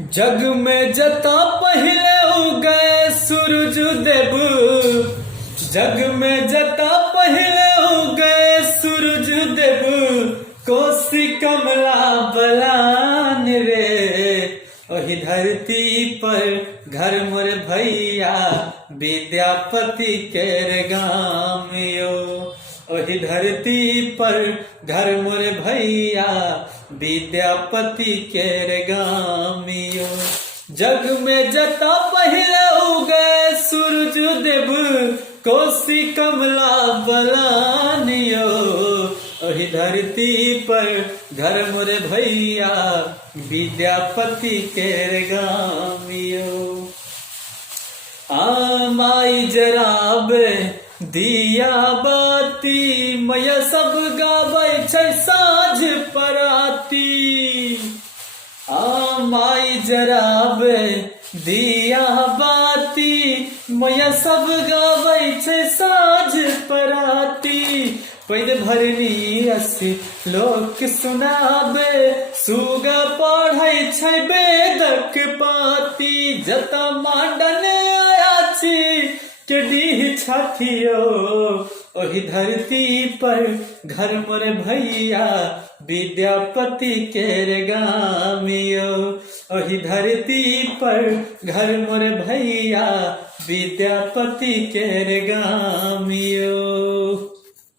जग में जता पहले उगए सूरज देव, जग में जता पहले उगए सूरज देव, कोसी कमला बलान रे। वही धरती पर घर मोर भैया विद्यापति के गाम यो। वही धरती पर घर मोर भैया विद्यापति के गाम यो। जग में जता पहले उगए सूरज देव, कोसी कमला बलान यो। वही धरती पर घर मोर भैया विद्यापति के गाम यो। माई जराबे दिया बाती, मैया सब गाबै छै साँझ पराती। माई जराबे दिया बाती, मैया सब गाबै छै साँझ पराती। पैद भरनी असी लोक सुनाबे, सुगा पढ़ै छै वेदक पाती। जता मांडन आयाची के डीह छथियो, ओही धरती पर घर मोर भैया विद्यापति के गाम यो। ओही धरती पर घर मोर भैया विद्यापति के गाम यो।